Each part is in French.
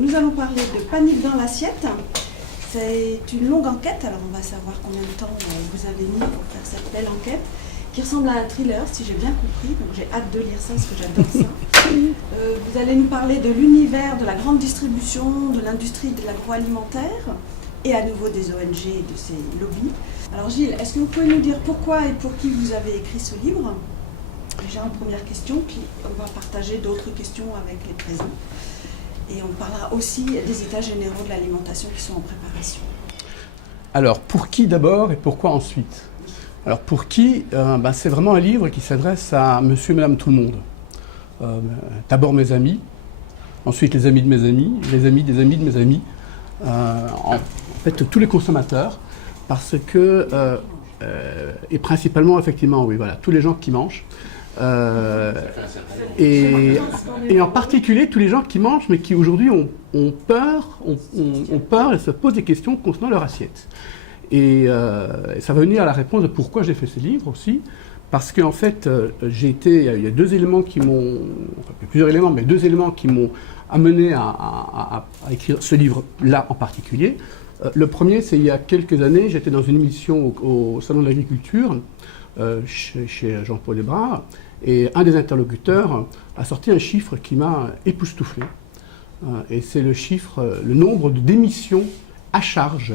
Nous allons parler de Panique dans l'assiette. C'est une longue enquête, alors on va savoir combien de temps vous avez mis pour faire cette belle enquête, qui ressemble à un thriller, si j'ai bien compris, donc j'ai hâte de lire ça, parce que j'adore ça. Vous allez nous parler de l'univers de la grande distribution, de l'industrie de l'agroalimentaire, et à nouveau des ONG et de ces lobbies. Alors Gilles, est-ce que vous pouvez nous dire pourquoi et pour qui vous avez écrit ce livre? Déjà une première question, puis on va partager d'autres questions avec les présents. Et on parlera aussi des états généraux de l'alimentation qui sont en préparation. Alors, pour qui d'abord et pourquoi ensuite? Alors, pour qui c'est vraiment un livre qui s'adresse à monsieur et madame tout le monde. D'abord mes amis, ensuite les amis de mes amis, les amis des amis de mes amis, en fait tous les consommateurs, parce que, et principalement effectivement, oui, voilà, tous les gens qui mangent. Et en particulier tous les gens qui mangent mais qui aujourd'hui ont peur et se posent des questions concernant leur assiette. Et ça va venir à la réponse de pourquoi j'ai fait ce livre aussi, parce qu'en fait il y a deux éléments qui m'ont, enfin plusieurs éléments, mais deux éléments qui m'ont amené à écrire ce livre-là en particulier. Le premier, c'est il y a quelques années, j'étais dans une émission au Salon de l'Agriculture chez Jean-Paul Hébrard, et un des interlocuteurs a sorti un chiffre qui m'a époustouflé. Et c'est le nombre d'émissions à charge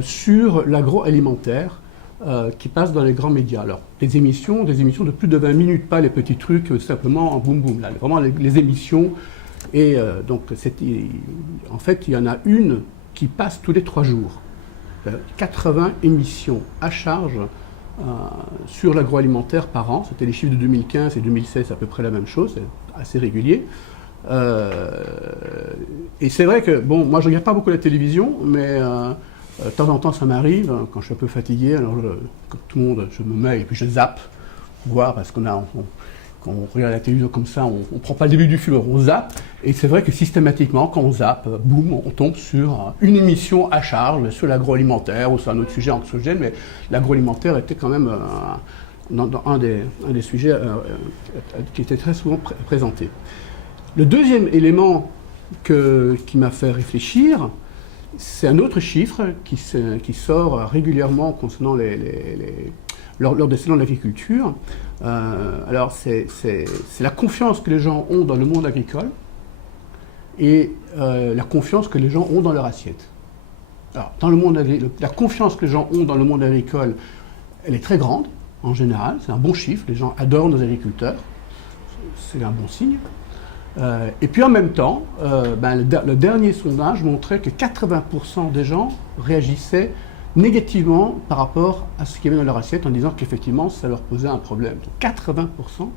sur l'agroalimentaire qui passent dans les grands médias. Alors, des émissions de plus de 20 minutes, pas les petits trucs simplement en boum boum, là, vraiment les émissions. Et donc, en fait, il y en a une qui passe tous les 3 jours. 80 émissions à charge sur l'agroalimentaire par an. C'était les chiffres de 2015 et 2016, à peu près la même chose, c'est assez régulier. Et c'est vrai que, bon, moi je ne regarde pas beaucoup la télévision, mais de temps en temps ça m'arrive, quand je suis un peu fatigué, alors comme tout le monde, je me mets et puis je zappe, voir, parce quand on regarde la télévision comme ça, on ne prend pas le début du film, on zappe, et c'est vrai que systématiquement, quand on zappe, boum, on tombe sur une émission à charge sur l'agroalimentaire, ou sur un autre sujet anxiogène, mais l'agroalimentaire était quand même un des sujets qui était très souvent présenté. Le deuxième élément qui m'a fait réfléchir, c'est un autre chiffre qui sort régulièrement concernant lors des salons de l'agriculture. Alors, c'est la confiance que les gens ont dans le monde agricole et la confiance que les gens ont dans leur assiette. Alors, la confiance que les gens ont dans le monde agricole, elle est très grande, en général. C'est un bon chiffre. Les gens adorent nos agriculteurs. C'est un bon signe. Et puis en même temps, le dernier sondage montrait que 80% des gens réagissaient négativement par rapport à ce qu'il y avait dans leur assiette en disant qu'effectivement ça leur posait un problème. Donc 80%,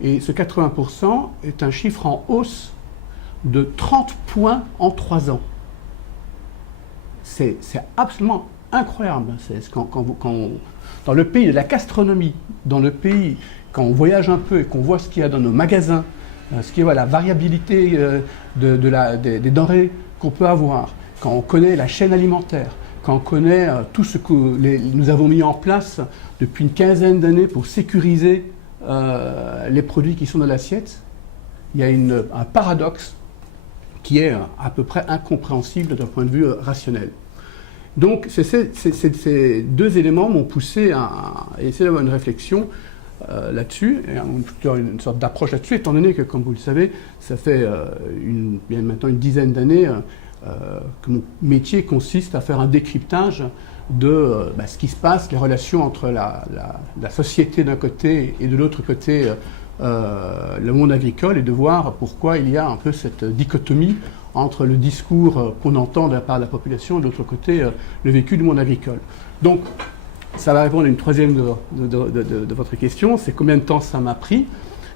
et ce 80% est un chiffre en hausse de 30 points en 3 ans. C'est absolument incroyable. Dans le pays de la gastronomie, dans le pays, quand on voyage un peu et qu'on voit ce qu'il y a dans nos magasins, ce qui est la variabilité des denrées qu'on peut avoir, quand on connaît la chaîne alimentaire, quand on connaît tout ce que nous avons mis en place depuis une quinzaine d'années pour sécuriser les produits qui sont dans l'assiette, il y a un paradoxe qui est à peu près incompréhensible d'un point de vue rationnel. Donc ces deux éléments m'ont poussé à essayer d'avoir une réflexion là-dessus, et une sorte d'approche là-dessus, étant donné que, comme vous le savez, ça fait bien maintenant une dizaine d'années que mon métier consiste à faire un décryptage de ce qui se passe, les relations entre la société d'un côté et de l'autre côté le monde agricole, et de voir pourquoi il y a un peu cette dichotomie entre le discours qu'on entend de la part de la population et de l'autre côté le vécu du monde agricole. Donc, ça va répondre à une troisième de votre question, c'est combien de temps ça m'a pris.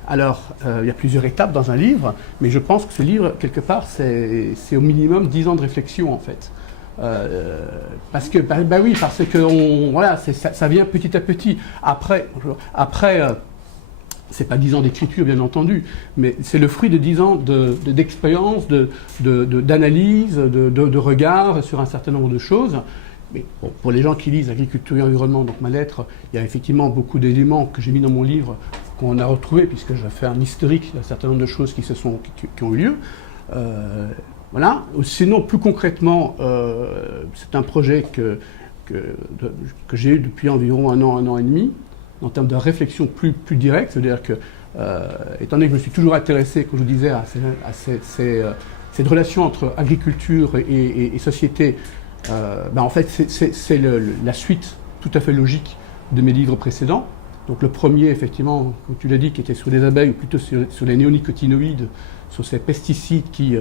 Alors, il y a plusieurs étapes dans un livre, mais je pense que ce livre, quelque part, c'est au minimum 10 ans de réflexion, en fait. Parce que, oui, parce que ça vient petit à petit. Après c'est pas 10 ans d'écriture, bien entendu, mais c'est le fruit de 10 ans d'expérience, d'analyse, de regard sur un certain nombre de choses. Mais bon, pour les gens qui lisent Agriculture et Environnement, donc ma lettre, il y a effectivement beaucoup d'éléments que j'ai mis dans mon livre qu'on a retrouvés, puisque j'ai fait un historique d'un certain nombre de choses qui ont eu lieu. Voilà. Sinon, plus concrètement, c'est un projet que j'ai eu depuis environ un an et demi, en termes de réflexion plus directe. C'est-à-dire que, étant donné que je me suis toujours intéressé, comme je vous disais, à cette relation entre agriculture et société, en fait, c'est la suite tout à fait logique de mes livres précédents. Donc le premier, effectivement, comme tu l'as dit, qui était sur les abeilles, ou plutôt sur les néonicotinoïdes, sur ces pesticides qui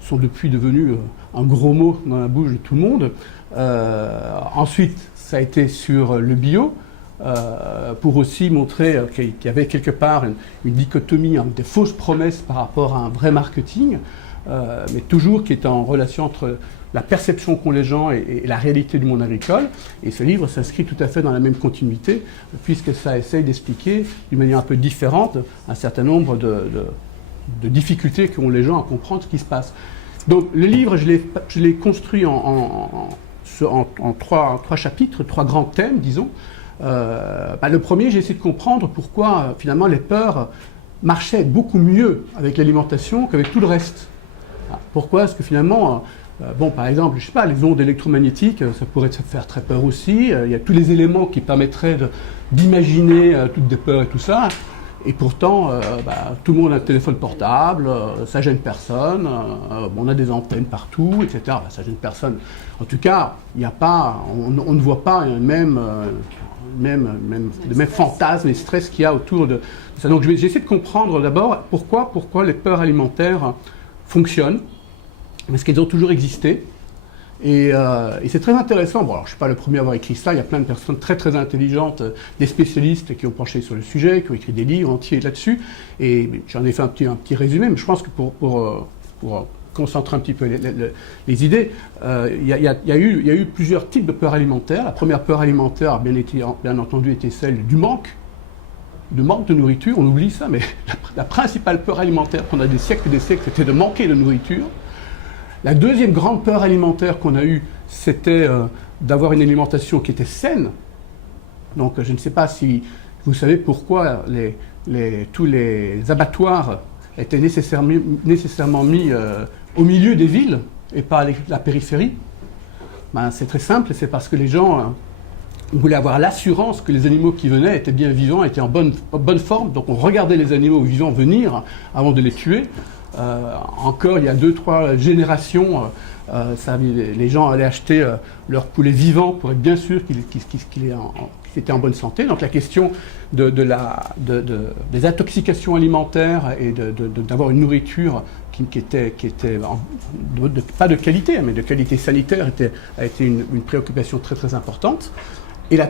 sont depuis devenus un gros mot dans la bouche de tout le monde. Ensuite, ça a été sur le bio, pour aussi montrer qu'il y avait quelque part une dichotomie, des fausses promesses par rapport à un vrai marketing, mais toujours qui est en relation entre la perception qu'ont les gens et la réalité du monde agricole. Et ce livre s'inscrit tout à fait dans la même continuité, puisque ça essaye d'expliquer d'une manière un peu différente un certain nombre de difficultés qu'ont les gens à comprendre ce qui se passe. Donc le livre, je l'ai construit en trois chapitres, trois grands thèmes, disons. Le premier, j'ai essayé de comprendre pourquoi finalement les peurs marchaient beaucoup mieux avec l'alimentation qu'avec tout le reste. Pourquoi est-ce que finalement, par exemple, je sais pas, les ondes électromagnétiques, ça pourrait faire très peur aussi. Il y a tous les éléments qui permettraient d'imaginer toutes des peurs et tout ça. Et pourtant, tout le monde a un téléphone portable, ça gêne personne, on a des antennes partout, etc. Ça gêne personne. En tout cas, il n'y a pas, on ne voit pas le même fantasme et stress qu'il y a autour de ça. Donc j'ai essayé de comprendre d'abord pourquoi les peurs alimentaires fonctionnent, parce qu'elles ont toujours existé. Et c'est très intéressant. Bon, alors, je ne suis pas le premier à avoir écrit ça. Il y a plein de personnes très très intelligentes, des spécialistes qui ont penché sur le sujet, qui ont écrit des livres entiers là-dessus. Et j'en ai fait un petit résumé, mais je pense que pour concentrer un petit peu les idées, il y a eu plusieurs types de peurs alimentaires. La première peur alimentaire, bien entendu, était celle du manque de nourriture. On oublie ça, mais la principale peur alimentaire pendant des siècles et des siècles, c'était de manquer de nourriture. La deuxième grande peur alimentaire qu'on a eue, c'était d'avoir une alimentation qui était saine. Donc je ne sais pas si vous savez pourquoi tous les abattoirs étaient nécessairement mis au milieu des villes et pas à la périphérie. C'est très simple, c'est parce que les gens voulaient avoir l'assurance que les animaux qui venaient étaient bien vivants, étaient en bonne forme. Donc on regardait les animaux vivants venir avant de les tuer. Encore il y a 2-3 générations, les gens allaient acheter leur poulet vivant pour être bien sûr qu'il était en bonne santé. Donc la question des intoxications alimentaires et d'avoir une nourriture qui était pas de qualité, mais de qualité sanitaire a été une préoccupation très très importante. Et le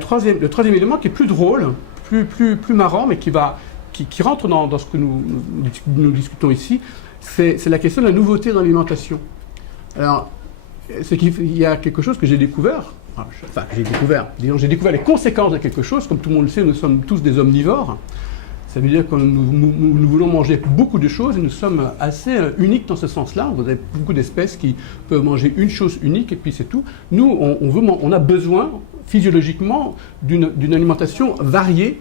troisième élément qui est plus drôle, plus marrant, mais qui rentre dans ce que nous discutons ici, c'est la question de la nouveauté dans l'alimentation. Alors, il y a quelque chose que j'ai découvert. J'ai découvert les conséquences de quelque chose. Comme tout le monde le sait, nous sommes tous des omnivores. Ça veut dire que nous voulons manger beaucoup de choses et nous sommes assez uniques dans ce sens-là. Vous avez beaucoup d'espèces qui peuvent manger une chose unique et puis c'est tout. Nous, on a besoin physiologiquement d'une alimentation variée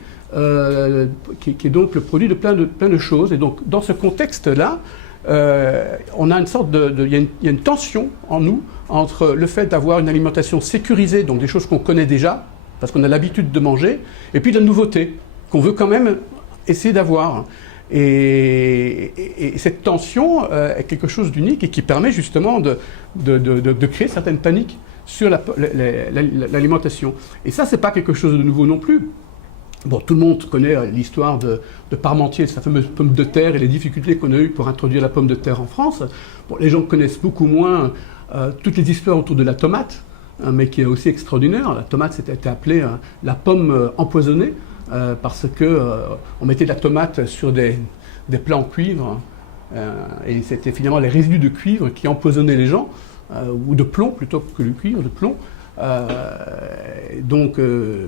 qui est donc le produit de plein de choses. Et donc, dans ce contexte-là, on a il y a une tension en nous entre le fait d'avoir une alimentation sécurisée, donc des choses qu'on connaît déjà, parce qu'on a l'habitude de manger, et puis de la nouveauté, qu'on veut quand même essayer d'avoir. Et cette tension est quelque chose d'unique et qui permet justement de créer certaines paniques sur l'alimentation. Et ça, c'est pas quelque chose de nouveau non plus. Bon, tout le monde connaît l'histoire de Parmentier, de sa fameuse pomme de terre et les difficultés qu'on a eues pour introduire la pomme de terre en France. Bon, les gens connaissent beaucoup moins toutes les histoires autour de la tomate, mais qui est aussi extraordinaire. La tomate, c'était appelée la pomme empoisonnée, parce que on mettait de la tomate sur des plats en cuivre, et c'était finalement les résidus de cuivre qui empoisonnaient les gens, ou de plomb plutôt que le cuivre, de plomb.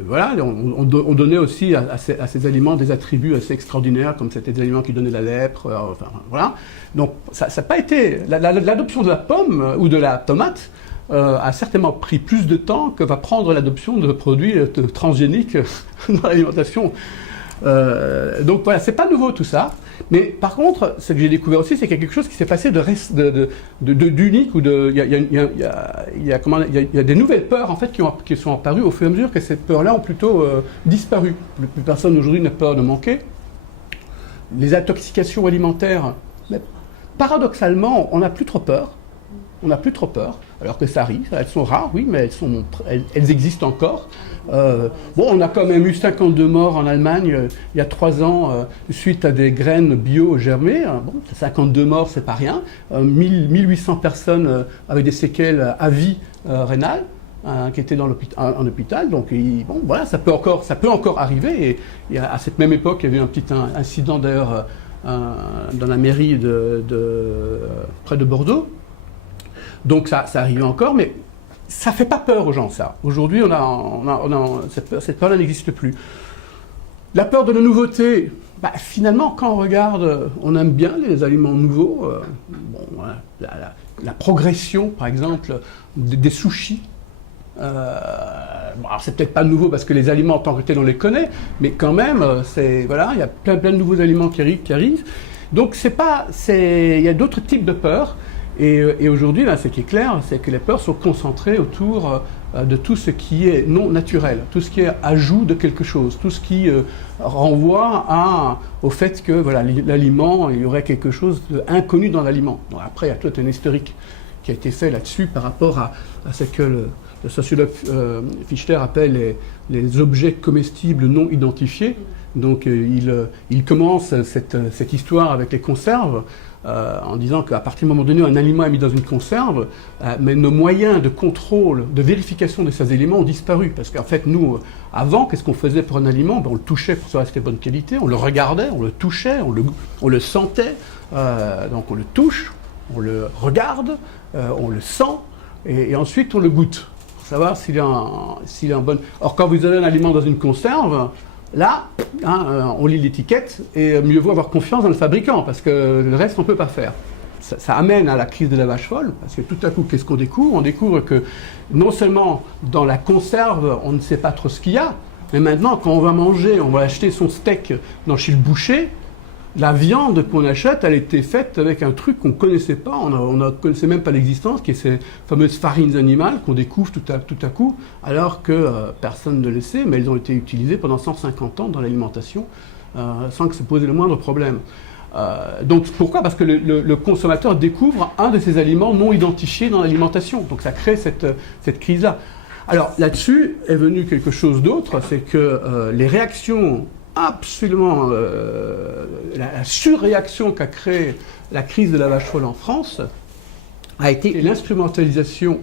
Voilà, on donnait aussi à ces aliments des attributs assez extraordinaires, comme c'était des aliments qui donnaient la lèpre, voilà. Donc ça n'a pas été... L'adoption de la pomme ou de la tomate a certainement pris plus de temps que va prendre l'adoption de produits transgéniques dans l'alimentation. Donc voilà, c'est pas nouveau tout ça. Mais par contre, ce que j'ai découvert aussi, c'est qu'il y a quelque chose qui s'est passé d'unique, ou il y a des nouvelles peurs en fait qui sont apparues au fur et à mesure que ces peurs-là ont plutôt disparu. Plus personne aujourd'hui n'a peur de manquer. Les intoxications alimentaires, paradoxalement, on n'a plus trop peur. On n'a plus trop peur, alors que ça arrive. Elles sont rares, oui, mais elles existent encore. On a quand même eu 52 morts en Allemagne il y a 3 ans suite à des graines bio germées. 52 morts, c'est pas rien. 1800 personnes avec des séquelles à vie rénales qui étaient en hôpital. Donc, ça peut encore arriver. Et à cette même époque, il y avait eu un petit incident d'ailleurs dans la mairie près de Bordeaux. Donc ça arrive encore, mais ça ne fait pas peur aux gens, ça. Aujourd'hui, cette peur-là n'existe plus. La peur de la nouveauté, finalement, quand on regarde, on aime bien les aliments nouveaux. La progression, par exemple, des sushis. C'est peut-être pas nouveau parce que les aliments en tant que tels, on les connaît, mais quand même, il y a plein de nouveaux aliments qui arrivent. Donc, il y a d'autres types de peurs. Et aujourd'hui, ce qui est clair, c'est que les peurs sont concentrées autour de tout ce qui est non naturel, tout ce qui est ajout de quelque chose, tout ce qui renvoie au fait que l'aliment, il y aurait quelque chose d'inconnu dans l'aliment. Après, il y a tout un historique qui a été fait là-dessus par rapport à ce que le sociologue Fichter appelle les objets comestibles non identifiés. Donc il commence cette histoire avec les conserves, en disant qu'à partir du moment donné, un aliment est mis dans une conserve, mais nos moyens de contrôle, de vérification de ces éléments ont disparu. Parce qu'en fait, nous, avant, qu'est-ce qu'on faisait pour un aliment? On le touchait pour savoir si c'était de bonne qualité, on le regardait, on le touchait, on le sentait. Donc on le touche, on le regarde, on le sent, et ensuite on le goûte, pour savoir s'il est en bonne... Or, quand vous avez un aliment dans une conserve, là, on lit l'étiquette, et mieux vaut avoir confiance dans le fabricant, parce que le reste, on ne peut pas faire. Ça amène à la crise de la vache folle, parce que tout à coup, qu'est-ce qu'on découvre? On découvre que non seulement dans la conserve, on ne sait pas trop ce qu'il y a, mais maintenant, quand on va manger, on va acheter son steak chez le boucher, la viande qu'on achète, elle était faite avec un truc qu'on ne connaissait pas, on ne connaissait même pas l'existence, qui est ces fameuses farines animales qu'on découvre tout à coup, alors que personne ne le sait, mais elles ont été utilisées pendant 150 ans dans l'alimentation, sans que ça pose le moindre problème. Donc pourquoi? Parce que le consommateur découvre un de ces aliments non identifiés dans l'alimentation, donc ça crée cette crise-là. Alors là-dessus est venu quelque chose d'autre, c'est que les réactions absolument la surréaction qu'a créée la crise de la vache folle en France a été l'instrumentalisation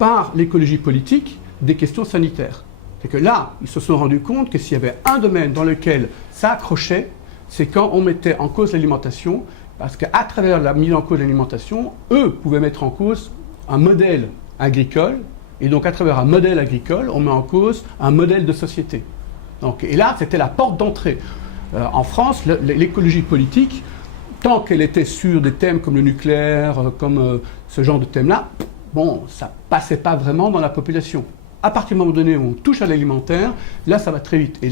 par l'écologie politique des questions sanitaires. C'est que là, ils se sont rendus compte que s'il y avait un domaine dans lequel ça accrochait, c'est quand on mettait en cause l'alimentation, parce qu'à travers la mise en cause de l'alimentation, eux pouvaient mettre en cause un modèle agricole, et donc à travers un modèle agricole, on met en cause un modèle de société. Donc, et là, c'était la porte d'entrée. En France, l'écologie politique, tant qu'elle était sur des thèmes comme le nucléaire, comme ce genre de thèmes-là, ça passait pas vraiment dans la population. À partir du moment donné où on touche à l'alimentaire, là, ça va très vite. Et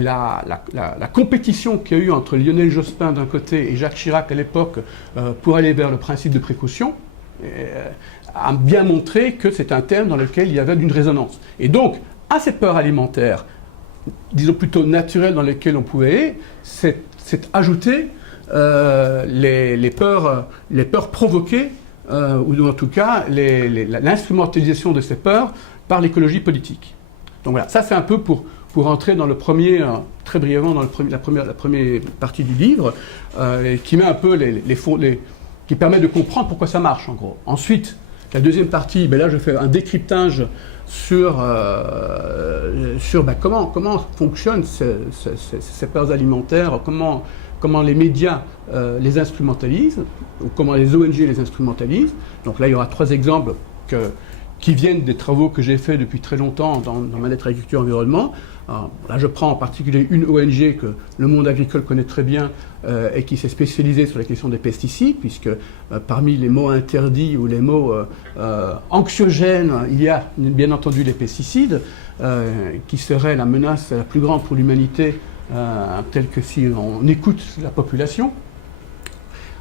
la compétition qu'il y a eu entre Lionel Jospin d'un côté et Jacques Chirac à l'époque pour aller vers le principe de précaution a bien montré que c'est un thème dans lequel il y avait une résonance. Et donc, à cette peur alimentaire, disons plutôt naturelle dans lesquelles on pouvait, c'est ajouter les peurs provoquées, ou en tout cas l'instrumentalisation de ces peurs par l'écologie politique. Donc voilà, ça c'est un peu pour entrer dans le premier, très brièvement dans la première partie du livre, qui met un peu qui permet de comprendre pourquoi ça marche en gros. Ensuite, la deuxième partie, là je fais un décryptage sur comment fonctionnent ces peurs alimentaires, comment les médias les instrumentalisent, ou comment les ONG les instrumentalisent. Donc là, il y aura 3 exemples qui viennent des travaux que j'ai faits depuis très longtemps dans ma lettre agriculture-environnement. Là, je prends en particulier une ONG que le monde agricole connaît très bien et qui s'est spécialisée sur la question des pesticides, puisque parmi les mots interdits ou les mots anxiogènes, il y a bien entendu les pesticides, qui seraient la menace la plus grande pour l'humanité tel que si on écoute la population.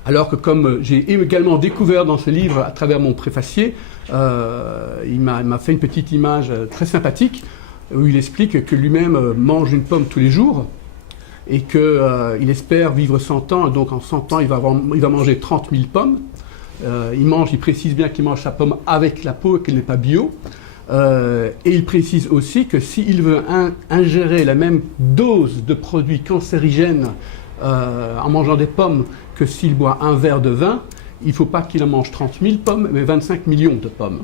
Alors que comme j'ai également découvert dans ce livre, à travers mon préfacier, il m'a fait une petite image très sympathique, où il explique que lui-même mange une pomme tous les jours, et qu'il espère vivre 100 ans, et donc en 100 ans, il va manger 30 000 pommes. Il précise bien qu'il mange sa pomme avec la peau et qu'elle n'est pas bio. Et il précise aussi que s'il veut ingérer la même dose de produits cancérigènes en mangeant des pommes que s'il boit un verre de vin, il ne faut pas qu'il en mange 30 000 pommes, mais 25 millions de pommes.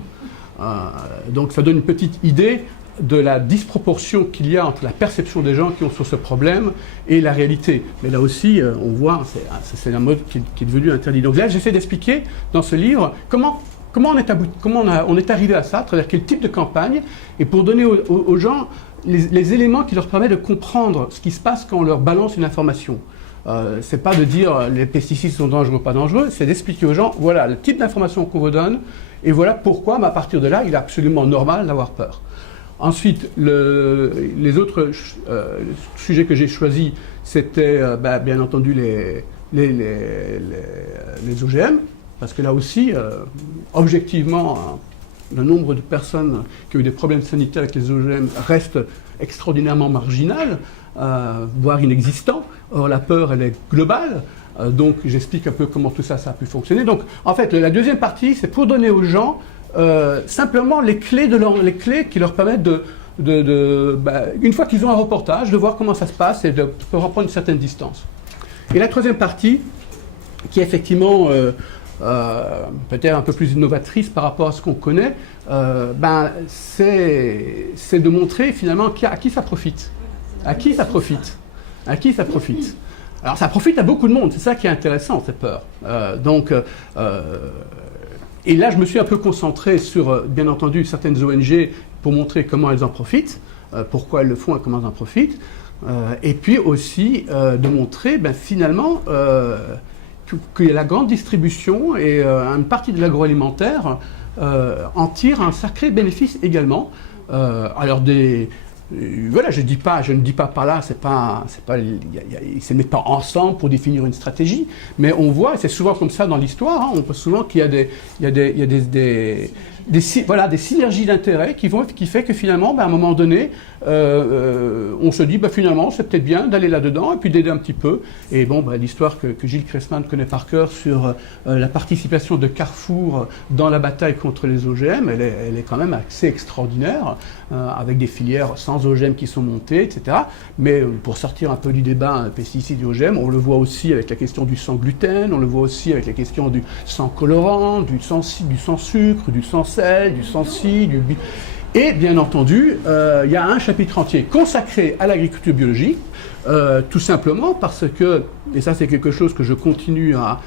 Donc ça donne une petite idée de la disproportion qu'il y a entre la perception des gens qui ont sur ce problème et la réalité. Mais là aussi, on voit, c'est un mode qui est devenu interdit. Donc là, j'essaie d'expliquer dans ce livre comment on est arrivé à ça, à travers quel type de campagne, et pour donner aux gens les éléments qui leur permettent de comprendre ce qui se passe quand on leur balance une information. C'est pas de dire les pesticides sont dangereux ou pas dangereux, c'est d'expliquer aux gens, voilà le type d'information qu'on vous donne, et voilà pourquoi, à partir de là, il est absolument normal d'avoir peur. Ensuite, les autres sujets que j'ai choisis, c'était bien entendu les OGM, parce que là aussi, objectivement, le nombre de personnes qui ont eu des problèmes sanitaires avec les OGM reste extraordinairement marginal, voire inexistant. Or, la peur, elle est globale. Donc, j'explique un peu comment tout ça a pu fonctionner. Donc, en fait, la deuxième partie, c'est pour donner aux gens simplement les clés qui leur permettent une fois qu'ils ont un reportage, de voir comment ça se passe et de reprendre une certaine distance. Et la troisième partie, qui est effectivement peut-être un peu plus innovatrice par rapport à ce qu'on connaît, c'est de montrer finalement à qui ça profite. À qui ça profite. À qui ça profite. Alors ça profite à beaucoup de monde, c'est ça qui est intéressant, cette peur. Et là, je me suis un peu concentré sur, bien entendu, certaines ONG pour montrer comment elles en profitent, pourquoi elles le font et comment elles en profitent. Et puis aussi de montrer, finalement, que la grande distribution et une partie de l'agroalimentaire en tire un sacré bénéfice également. Alors voilà, je ne dis pas par là, ils ne se mettent pas ensemble pour définir une stratégie, mais on voit, et c'est souvent comme ça dans l'histoire, on voit souvent qu'il y a des synergies d'intérêts qui fait que finalement, à un moment donné, on se dit finalement c'est peut-être bien d'aller là-dedans et puis d'aider un petit peu. Et l'histoire que Gilles Cressman connaît par cœur sur la participation de Carrefour dans la bataille contre les OGM, elle est quand même assez extraordinaire, avec des filières sans OGM qui sont montées, etc. Mais pour sortir un peu du débat pesticides et OGM, on le voit aussi avec la question du sans gluten, on le voit aussi avec la question du sans colorant, du sans sucre, du sans sel, du sans ci, Et bien entendu, il y a un chapitre entier consacré à l'agriculture biologique, tout simplement parce que, et ça c'est quelque chose que je continue à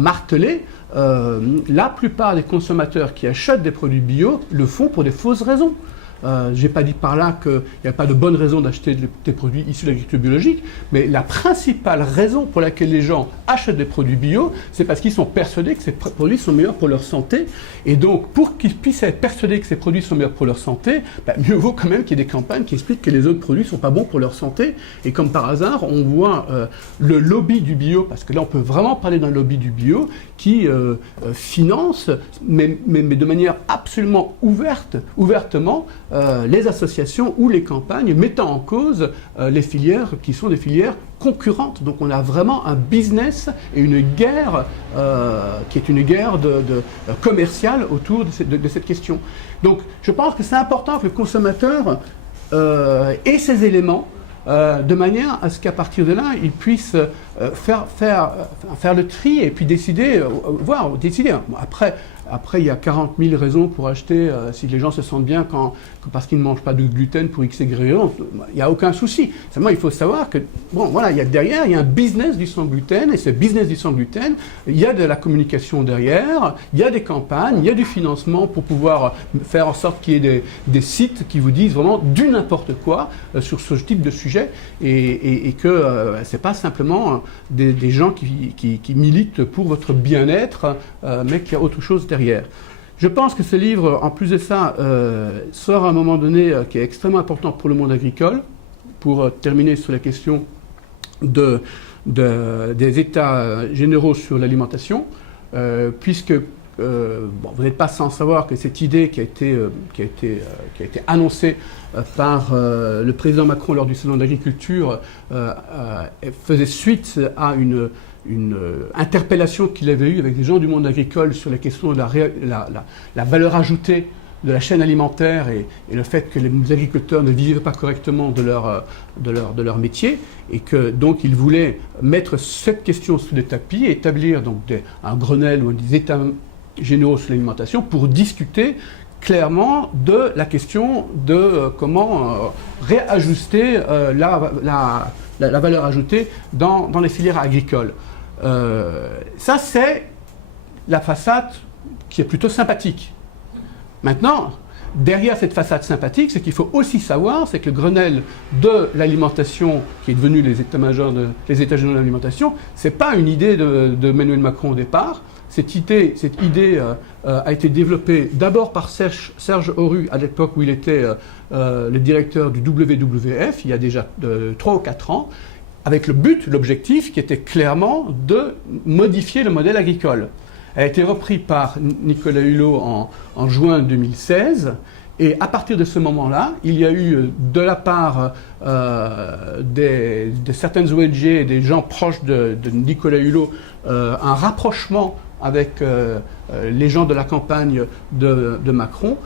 marteler, la plupart des consommateurs qui achètent des produits bio le font pour des fausses raisons. Je n'ai pas dit par là qu'il n'y a pas de bonne raison d'acheter des produits issus de l'agriculture biologique, mais la principale raison pour laquelle les gens achètent des produits bio, c'est parce qu'ils sont persuadés que ces produits sont meilleurs pour leur santé. Et donc, pour qu'ils puissent être persuadés que ces produits sont meilleurs pour leur santé, mieux vaut quand même qu'il y ait des campagnes qui expliquent que les autres produits ne sont pas bons pour leur santé. Et comme par hasard, on voit le lobby du bio, parce que là, on peut vraiment parler d'un lobby du bio, qui finance, mais de manière absolument ouvertement, les associations ou les campagnes mettant en cause les filières qui sont des filières concurrentes. Donc on a vraiment un business et une guerre qui est une guerre commerciale autour de cette question. Donc je pense que c'est important que le consommateur ait ces éléments de manière à ce qu'à partir de là, il puisse faire le tri et puis décider. Après, il y a 40 000 raisons pour acheter si les gens se sentent bien parce qu'ils ne mangent pas de gluten pour X et Y raison. Il n'y a aucun souci. Seulement, il faut savoir que, derrière, il y a un business du sans gluten, et ce business du sans gluten, il y a de la communication derrière, il y a des campagnes, il y a du financement pour pouvoir faire en sorte qu'il y ait des sites qui vous disent vraiment du n'importe quoi sur ce type de sujet, et que ce n'est pas simplement des gens qui militent pour votre bien-être, mais qu'il y a autre chose derrière. Je pense que ce livre, en plus de ça, sort à un moment donné qui est extrêmement important pour le monde agricole, pour terminer sur la question des états généraux sur l'alimentation, puisque vous n'êtes pas sans savoir que cette idée qui a été annoncée par le président Macron lors du salon de l'agriculture faisait suite à une interpellation qu'il avait eue avec des gens du monde agricole sur la question de la valeur ajoutée de la chaîne alimentaire et le fait que les agriculteurs ne vivaient pas correctement de leur métier, et que donc ils voulaient mettre cette question sous le tapis et établir donc un Grenelle ou des états généraux sur l'alimentation pour discuter clairement de la question de comment réajuster la valeur ajoutée dans les filières agricoles. Ça, c'est la façade qui est plutôt sympathique. Maintenant, derrière cette façade sympathique, ce qu'il faut aussi savoir, c'est que le Grenelle de l'alimentation, qui est devenu les états généraux de l'alimentation, c'est pas une idée de Emmanuel Macron au départ. Cette idée a été développée d'abord par Serge Auru, à l'époque où il était le directeur du WWF, il y a déjà 3 ou 4 ans, avec l'objectif qui était clairement de modifier le modèle agricole. Elle a été reprise par Nicolas Hulot en juin 2016, et à partir de ce moment-là, il y a eu de la part de certaines ONG et des gens proches de Nicolas Hulot un rapprochement avec les gens de la campagne de Macron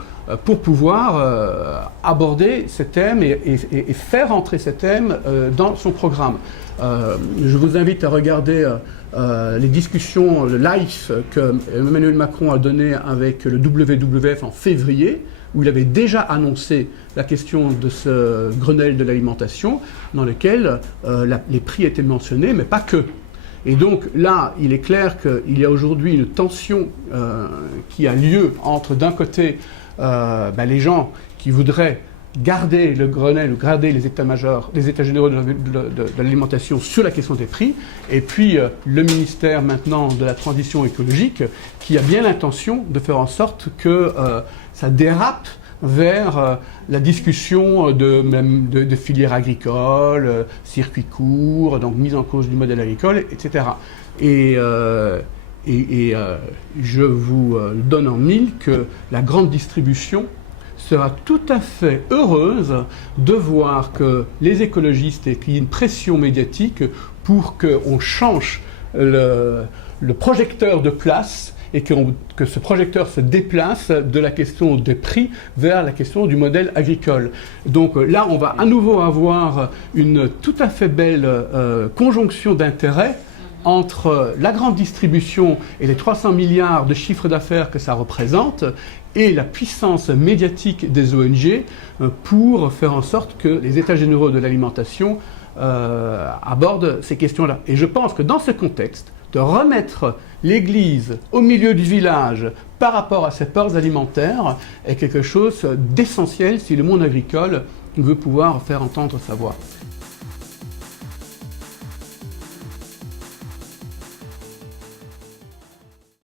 pour pouvoir aborder ces thèmes et faire entrer ces thèmes dans son programme. Je vous invite à regarder les discussions, le live que Emmanuel Macron a donné avec le WWF en février, où il avait déjà annoncé la question de ce Grenelle de l'alimentation, dans lequel les prix étaient mentionnés, mais pas que. Et donc là, il est clair qu'il y a aujourd'hui une tension qui a lieu entre, d'un côté, les gens qui voudraient garder le Grenelle ou garder les états généraux de l'alimentation sur la question des prix, et puis le ministère maintenant de la transition écologique qui a bien l'intention de faire en sorte que ça dérape vers la discussion de filières agricoles, circuits courts, donc mise en cause du modèle agricole, etc. Et je vous donne en mille que la grande distribution sera tout à fait heureuse de voir que les écologistes et qu'il y ait une pression médiatique pour qu'on change le projecteur de place et que ce projecteur se déplace de la question des prix vers la question du modèle agricole. Donc là, on va à nouveau avoir une tout à fait belle conjonction d'intérêts entre la grande distribution et les 300 milliards de chiffre d'affaires que ça représente et la puissance médiatique des ONG pour faire en sorte que les états généraux de l'alimentation abordent ces questions-là. Et je pense que dans ce contexte, de remettre l'Église au milieu du village par rapport à ses peurs alimentaires est quelque chose d'essentiel si le monde agricole veut pouvoir faire entendre sa voix.